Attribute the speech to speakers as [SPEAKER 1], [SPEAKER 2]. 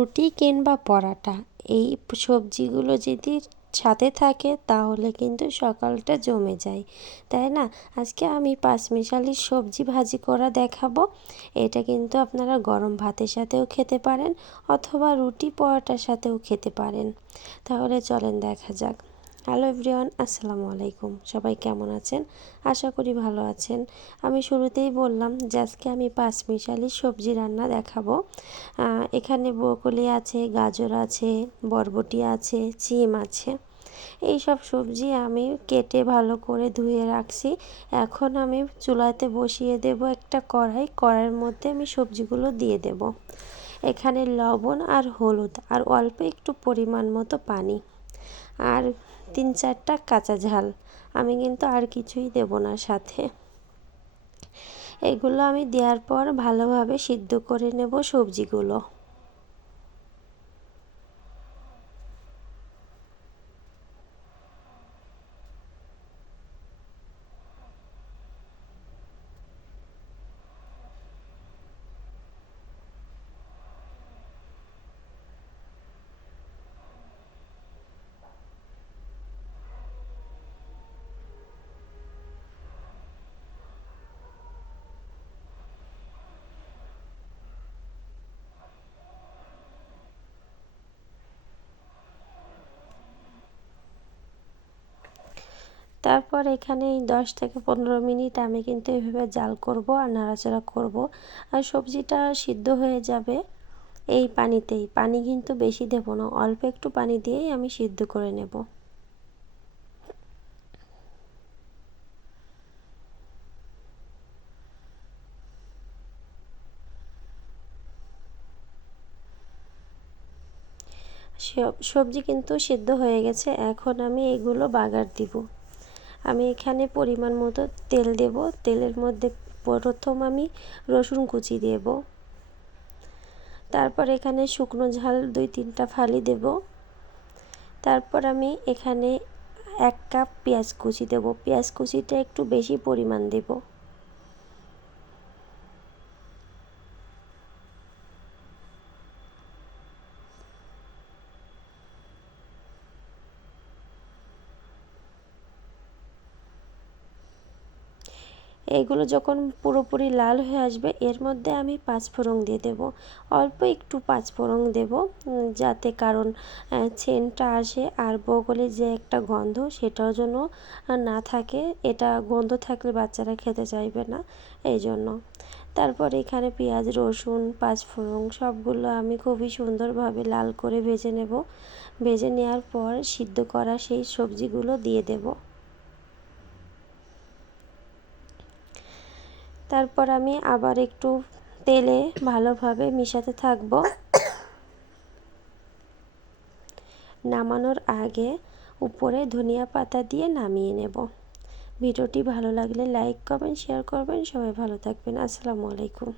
[SPEAKER 1] রুটি কিংবা পরাটা। এই সবজিগুলো যদি সাথে থাকে, তাহলে কিন্তু সকালটা জমে যায়। তাই না? আজকে আমি পাঁচমিশালি সবজি ভাজি করা দেখাবো। এটা কিন্তু আপনারা গরম ভাতের সাথেও খেতে পারেন অথবা রুটি পরোটার সাথেও খেতে পারেন। তাহলে চলেন দেখা যাক। হ্যালো এভরিওয়ান, আসসালামু আলাইকুম। সবাই কেমন আছেন? আশা করি ভালো আছেন। আমি শুরুতেই বললাম যে আজকে আমি পাঁচমিশালি সবজি রান্না দেখাবো। এখানে ব্রকলি আছে, গাজর আছে, বরবটি আছে, চিম আছে। এই সব সবজি আমি কেটে ভালো করে ধুয়ে রাখছি। এখন আমি চুলাতে বসিয়ে দেব একটা কড়াই। কড়াইয়ের মধ্যে আমি সবজিগুলো দিয়ে দেব। এখানে লবণ আর হলুদ আর অল্প একটু পরিমাণ মতো পানি। আর তিন চারটা কাঁচা ঝাল। আমি কিন্তু আর কিছুই দেব না সাথে। এগুলো আমি দেওয়ার পর ভালোভাবে সিদ্ধ করে নেব সবজিগুলো। তারপর এখানে এই দশ থেকে পনেরো মিনিট আমি কিন্তু এভাবে জাল করব আর নাড়াচাড়া করব। আর সবজিটা সিদ্ধ হয়ে যাবে এই পানিতেই। পানি কিন্তু বেশি দেব না, অল্প একটু পানি দিয়েই আমি সিদ্ধ করে নেব। সবজি কিন্তু সিদ্ধ হয়ে গেছে, এখন আমি এগুলো বাগার দিব। আমি এখানে পরিমাণ মতো তেল দেব। তেলের মধ্যে প্রথম আমি রসুন কুচি দেব। তারপর এখানে শুকনো ঝাল দুই তিনটা ফালি দেব। তারপর আমি এখানে এক কাপ পেঁয়াজ কুচি দেব। পেঁয়াজ কুচিটা একটু বেশি পরিমাণ দেব। এগুলো যখন পুরোপুরি লাল হয়ে আসবে, এর মধ্যে আমি পাঁচফোড়ন দিয়ে দেব। অল্প একটু পাঁচফোড়ন দেব যাতে কারণ চেনটা আসে আর বগলে যে একটা গন্ধ সেটাও যেন না থাকে। এটা গন্ধ থাকলে বাচ্চারা খেতে চাইবে না, এই জন্য। তারপর এখানে পেঁয়াজ, রসুন পাঁচফোড়ন সবগুলো আমি খুবই সুন্দরভাবে লাল করে ভেজে নেব। ভেজে নেওয়ার পর সিদ্ধ করা সেই সবজিগুলো দিয়ে দেবো। তারপর আমি আবার একটু তেলে ভালোভাবে মিশাতে থাকব। নামানোর আগে উপরে ধনিয়া পাতা দিয়ে নামিয়ে নেব। ভিডিওটি ভালো লাগলে লাইক করবেন শেয়ার করবেন। সবাই ভালো থাকবেন। আসসালামু আলাইকুম।